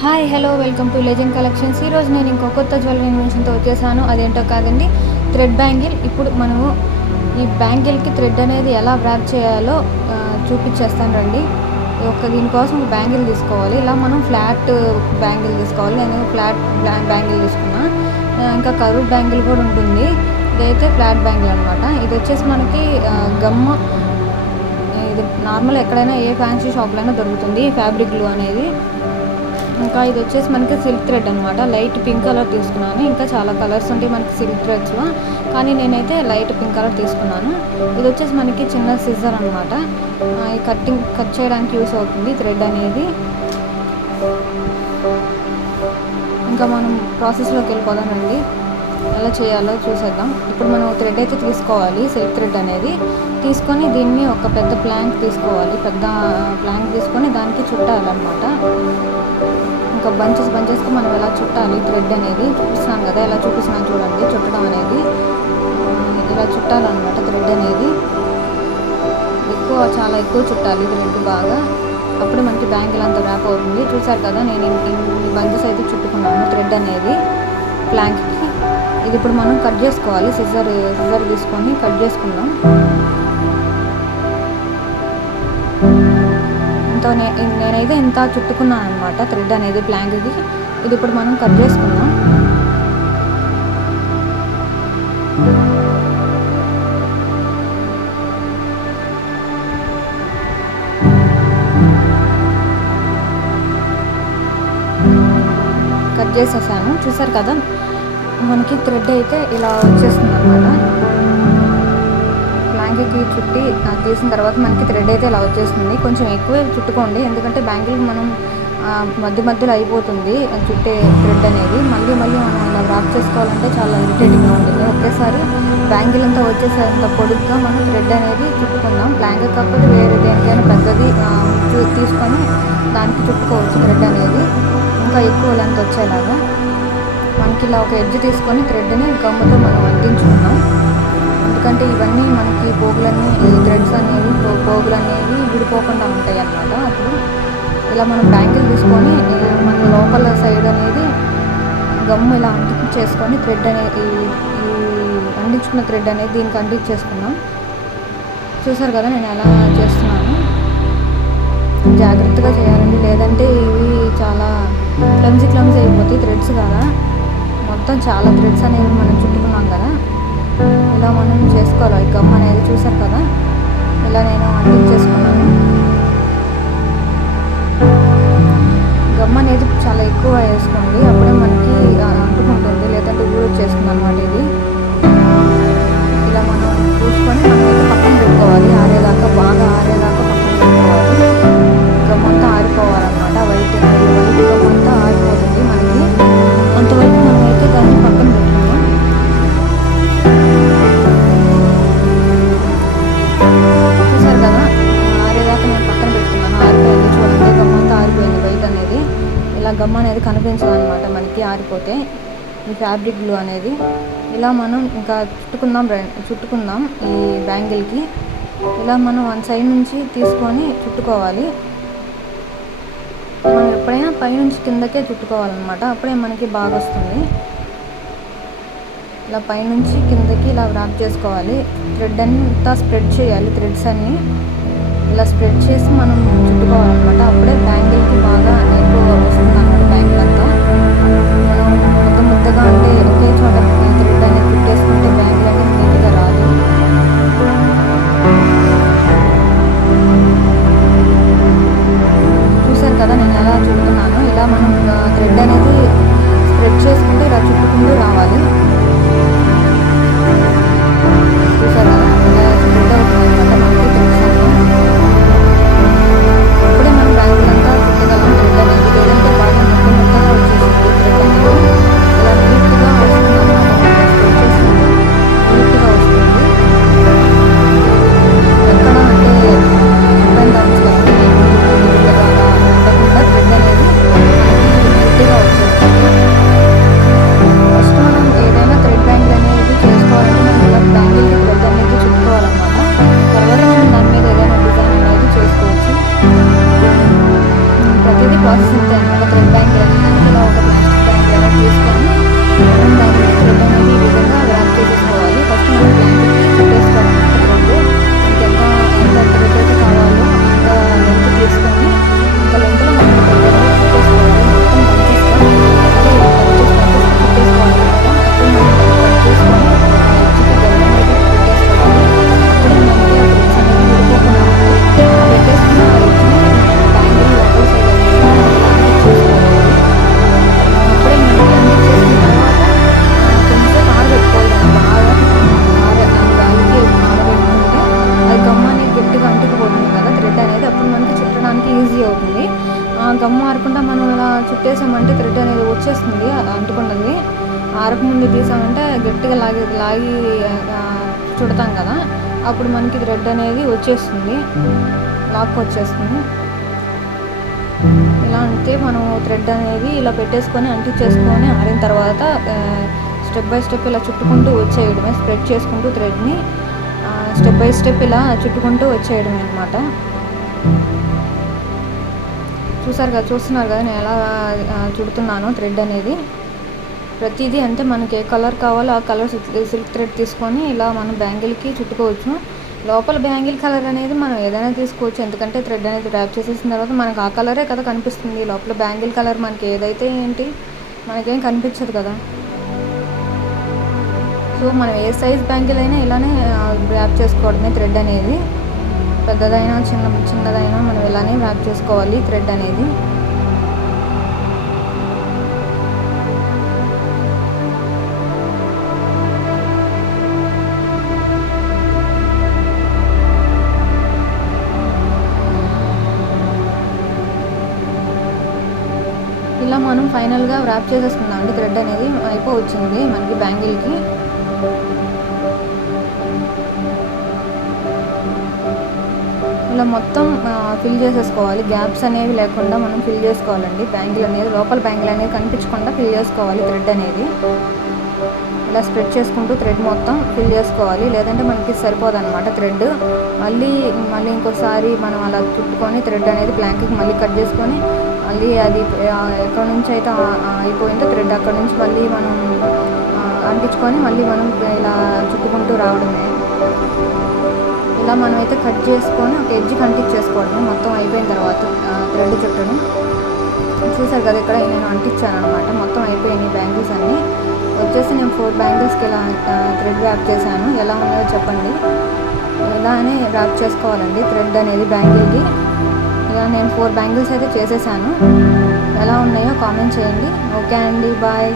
Hi hello welcome to legend collections. ఈరోజు నేను ఇంకో కొత్త జ్యువెలరీ ఇన్వెన్షన్తో వచ్చేసాను. అదేంటో కాదండి, థ్రెడ్ బ్యాంగిల్. ఇప్పుడు మనము ఈ బ్యాంగిల్కి థ్రెడ్ అనేది ఎలా ర్యాప్ చేయాలో చూపించేస్తాను రండి. దీనికోసం బ్యాంగిల్ తీసుకోవాలి. ఇలా మనం ఫ్లాట్ బ్యాంగిల్ తీసుకోవాలి. నేను ఫ్లాట్ బ్యాంగిల్ తీసుకున్నా. ఇంకా కర్వ్ బ్యాంగిల్ కూడా ఉంటుంది. ఇదైతే ఫ్లాట్ బ్యాంగిల్ అనమాట. ఇది వచ్చేసి మనకి గమ్మ, ఇది నార్మల్ ఎక్కడైనా ఏ ఫ్యాన్సీ షాప్లో అయినా దొరుకుతుంది ఫ్యాబ్రిక్ గ్లూ అనేది. ఇంకా ఇది వచ్చేసి మనకి సిల్క్ థ్రెడ్ అనమాట. లైట్ పింక్ కలర్ తీసుకున్నాను. ఇంకా చాలా కలర్స్ ఉంటాయి మనకి సిల్క్ థ్రెడ్స్లో, కానీ నేనైతే లైట్ పింక్ కలర్ తీసుకున్నాను. ఇది వచ్చేసి మనకి చిన్న సిజర్ అనమాట. ఈ కట్ చేయడానికి యూస్ అవుతుంది థ్రెడ్ అనేది. ఇంకా మనం ప్రాసెస్లోకి వెళ్ళిపోదామండి. ఎలా చేయాలో చూసేద్దాం. ఇప్పుడు మనం థ్రెడ్ అయితే తీసుకోవాలి, సిల్క్ థ్రెడ్ అనేది తీసుకొని దీన్ని ఒక పెద్ద ప్లాంక్ తీసుకోవాలి. పెద్ద ప్లాంక్ తీసుకొని దానికి చుట్టాలన్నమాట. ఇంకా బంచెస్కి మనం ఎలా చుట్టాలి థ్రెడ్ అనేది చూపిస్తున్నాను కదా, ఎలా చూపిస్తున్నాను చూడండి. చుట్టడం అనేది ఇలా చుట్టాలన్నమాట. థ్రెడ్ అనేది చాలా ఎక్కువ చుట్టాలి థ్రెడ్ బాగా, అప్పుడు మనకి బ్యాంగిల్ అంతా ర్యాప్ అవుతుంది. చూసారు కదా, నేను ఈ బంచెస్ అయితే చుట్టుకున్నాను థ్రెడ్ అనేది ప్లాంక్కి. ఇది ఇప్పుడు మనం కట్ చేసుకోవాలి. సిజర్ తీసుకొని కట్ చేసుకుందాం. నేనైతే ఇంత చుట్టుకున్నాను అనమాట థ్రెడ్ అనేది ప్లాంక్కి. ఇది ఇప్పుడు మనం కట్ చేసుకుందాం. కట్ చేసేసాను. చూసారు కదా, మనకి థ్రెడ్ అయితే ఇలా వచ్చేస్తుంది అనమాట. బ్యాంగిల్కి చుట్టి తీసిన తర్వాత మనకి థ్రెడ్ అయితే ఇలా వచ్చేస్తుంది. కొంచెం ఎక్కువే చుట్టుకోండి, ఎందుకంటే బ్యాంగిల్కి మనం మధ్యలో అయిపోతుంది చుట్టే థ్రెడ్ అనేది. మళ్ళీ మనం ఇలా ర్యాప్ చేసుకోవాలంటే చాలా ఇరిటేటింగ్గా ఉంటుంది. ఒకేసారి బ్యాంగిల్ అంతా వచ్చేసేంత పొడుగ్గా మనం థ్రెడ్ అనేది చుట్టుకుందాం. బ్లాంకెట్ కాకపోతే వేరే దేనికైనా పెద్దది తీసుకొని దానికి చుట్టుకోవచ్చు థ్రెడ్ అనేది, ఇంకా ఎక్కువ లెంత్ వచ్చేలాగా. మనకి ఇలా ఒక ఎడ్జ్ తీసుకొని థ్రెడ్ని గమ్ముతో మనం అంటించుకున్నాం. ఎందుకంటే ఇవన్నీ మనకి ఈ థ్రెడ్స్ అనేవి పోగులు అనేవి విడిపోకుండా ఉంటాయి అన్నమాట. అప్పుడు ఇలా మనం బ్యాంగిల్ తీసుకొని మన లోపల సైడ్ అనేది గమ్ము ఇలా అంటించేసుకొని థ్రెడ్ అనేది అంటించుకున్న థ్రెడ్ అనేది దీనికి అంటించేసుకున్నాం. చూసారు కదా నేను ఎలా చేస్తున్నాను. జాగ్రత్తగా చేయాలండి, లేదంటే ఇవి చాలా క్లమ్జీ అయిపోతాయి థ్రెడ్స్ కదా. మొత్తం చాలా థ్రెడ్స్ అనేవి మనం చుట్టుకున్నాం కదా, ఇలా మనం చేసుకోవాలి. ఈ గమ్ అనేది చూసారు కదా, ఇలా నేను అంటించేసుకున్నాను. గమ్ అనేది చాలా ఎక్కువ వేసుకోండి, అప్పుడే మనకి అంటుకుంటుంది, లేదంటే ఊడొచ్చేస్తుంది అనమాట. ఇది ఇలా మనం పూసుకొని మనమైతే పక్కన పెట్టుకోవాలి. బాగా ఆరేదాకా పక్కన పెట్టుకోవాలి. గమ్ అంతా ఆరిపోవాలన్నమాట. వైట్ గమ్ అంతా ఆరిపోతుంది మనకి. అంతవరకు మనమైతే దాన్ని పక్కన పెట్టుకుందాం. చూసారు కదా, ఆరేదాకా నేను పక్కన పెట్టుకున్నాను. ఆరిపోయింది చూడండి, గమ్ అంతా ఆరిపోయింది వైట్ అనేది. ఇలా గమ్ అనేది కనిపించదు అనమాట మనకి ఆరిపోతే, ఈ ఫ్యాబ్రిక్ గ్లూ అనేది. ఇలా మనం ఇంకా చుట్టుకుందాం ఈ బ్యాంగిల్కి. ఇలా మనం వన్ సైడ్ నుంచి తీసుకొని చుట్టుకోవాలి. మనం ఎప్పుడైనా పైనుంచి కిందకే చుట్టుకోవాలన్నమాట, అప్పుడే మనకి బాగా వస్తుంది. ఇలా పైనుంచి కిందకి ఇలా ర్యాప్ చేసుకోవాలి. థ్రెడ్ అంతా స్ప్రెడ్ చేయాలి. థ్రెడ్స్ అన్నీ ఇలా స్ప్రెడ్ చేసి మనం చుట్టుకోవాలన్నమాట, అప్పుడే బ్యాంగిల్కి బాగా ఎక్కువ వస్తుంది అన్నమాట. బ్యాంగిల్ అంతా మనం ముద్దగా అంటే ఒకే చోట థ్రెడ్ అనేది చుట్టేసుకుంటే బ్యాంగిల్ అనేది నీట్గా రాదు. చూసారు కదా నేను ఎలా చుడుతున్నాను. ఇలా మనం థ్రెడ్ అనేది స్ప్రెడ్ చేసుకుంటే ఇలా చుట్టుకుంటూ రావాలి. చూసారు కదా, ఇలా స్ప్రెడ్ అవుతుంది అనమాట మనకి థ్రెడ్స్ అన్నీ. అప్పుడే మనం బ్యాంగిల్ అంతా చుట్టగలం థ్రెడ్ అనేది, లేదంటే బాగా ముద్దగా వచ్చేసింది థ్రెడ్ అనేది. ఇలా నీట్గా వస్తుంది అనమాట, స్ప్రెడ్ చేసుకుంటే నీట్గా వస్తుంది. ఎక్కడ అంటే అప్ అండ్ డౌన్స్ కాకుండా థ్రెడ్ అనేది నీట్గా వచ్చేస్తుంది. ఫస్ట్ మనం ఏదైనా థ్రెడ్ బ్యాంగిల్ అనేది చేసుకోవాలంటే మనం ఇలా బ్యాంగిల్కి థ్రెడ్ అనేది చుట్టుకోవాలన్నమాట. తర్వాత మనం దాని మీద ఏదైనా డిజైన్ అనేది చేసుకోవచ్చు. చుట్టేసామంటే థ్రెడ్ అనేది వచ్చేస్తుంది అంటుకున్నది. ఆరకముందు తీసామంటే గట్టిగా లాగి లాగి చుడతాం కదా, అప్పుడు మనకి థ్రెడ్ అనేది వచ్చేస్తుంది, లాక్ వచ్చేస్తుంది. ఇలా అంటే మనం థ్రెడ్ అనేది ఇలా పెట్టేసుకొని అంటించేసుకొని ఆరిన తర్వాత స్టెప్ బై స్టెప్ ఇలా చుట్టుకుంటూ వచ్చేయడమే, స్ప్రెడ్ చేసుకుంటూ థ్రెడ్ని స్టెప్ బై స్టెప్ ఇలా చుట్టుకుంటూ వచ్చేయడమే అనమాట. చూస్తున్నారు కదా నేను ఎలా చుడుతున్నాను థ్రెడ్ అనేది. ప్రతిదీ అంటే మనకి ఏ కలర్ కావాలో ఆ కలర్ సిల్క్ థ్రెడ్ తీసుకొని ఇలా మనం బ్యాంగిల్కి చుట్టుకోవచ్చు. లోపల బ్యాంగిల్ కలర్ అనేది మనం ఏదైనా తీసుకోవచ్చు, ఎందుకంటే థ్రెడ్ అనేది ర్యాప్ చేసేసిన తర్వాత మనకు ఆ కలరే కదా కనిపిస్తుంది. లోపల బ్యాంగిల్ కలర్ మనకి ఏదైతే ఏంటి మనకేం కనిపించదు కదా. సో మనం ఏ సైజ్ బ్యాంగిల్ అయినా ఇలానే ర్యాప్ చేసుకోవడమే థ్రెడ్ అనేది. పెద్దదైనా చిన్నదైనా మనం ఇలానే ర్యాప్ చేసుకోవాలి థ్రెడ్ అనేది. ఇలా మనం ఫైనల్గా ర్యాప్ చేసేసుకున్నాం అండి. థ్రెడ్ అనేది అయిపోవచ్చింది మనకి బ్యాంగిల్కి. ఇలా మొత్తం ఫిల్ చేసేసుకోవాలి, గ్యాప్స్ అనేవి లేకుండా మనం ఫిల్ చేసుకోవాలండి. బ్యాంగిల్ అనేది లోపల బ్యాంగిల్ అనేది కనిపించకుండా ఫిల్ చేసుకోవాలి థ్రెడ్ అనేది. ఇలా స్ప్రెడ్ చేసుకుంటూ థ్రెడ్ మొత్తం ఫిల్ చేసుకోవాలి, లేదంటే మనకి సరిపోదన్నమాట థ్రెడ్. మళ్ళీ ఇంకోసారి మనం అలా చుట్టుకొని థ్రెడ్ అనేది బ్లాంక్కి మళ్ళీ కట్ చేసుకొని మళ్ళీ అది ఎక్కడ నుంచి అయితే అయిపోయిందో థ్రెడ్ అక్కడ నుంచి మళ్ళీ మనం అంటించుకొని మళ్ళీ మనం ఇలా చుట్టుకుంటూ రావడమే. ఇలా మనమైతే కట్ చేసుకొని ఒక ఎడ్జ్కి అంటించేసుకోవడమే మొత్తం అయిపోయిన తర్వాత థ్రెడ్ చుట్టడం. చూసారు కదా ఇక్కడ నేను అంటించాను అనమాట. మొత్తం అయిపోయినాయి బ్యాంగిల్స్ అన్నీ. వచ్చేసి నేను 4 బ్యాంగిల్స్కి ఇలా థ్రెడ్ ర్యాప్ చేశాను. ఎలా ఉన్నాయో చెప్పండి. ఇలానే ర్యాప్ చేసుకోవాలండి థ్రెడ్ అనేది బ్యాంగిల్కి. ఇలా నేను 4 బ్యాంగిల్స్ అయితే చేసేసాను. ఎలా ఉన్నాయో కామెంట్ చేయండి. ఓకే అండి, బాయ్.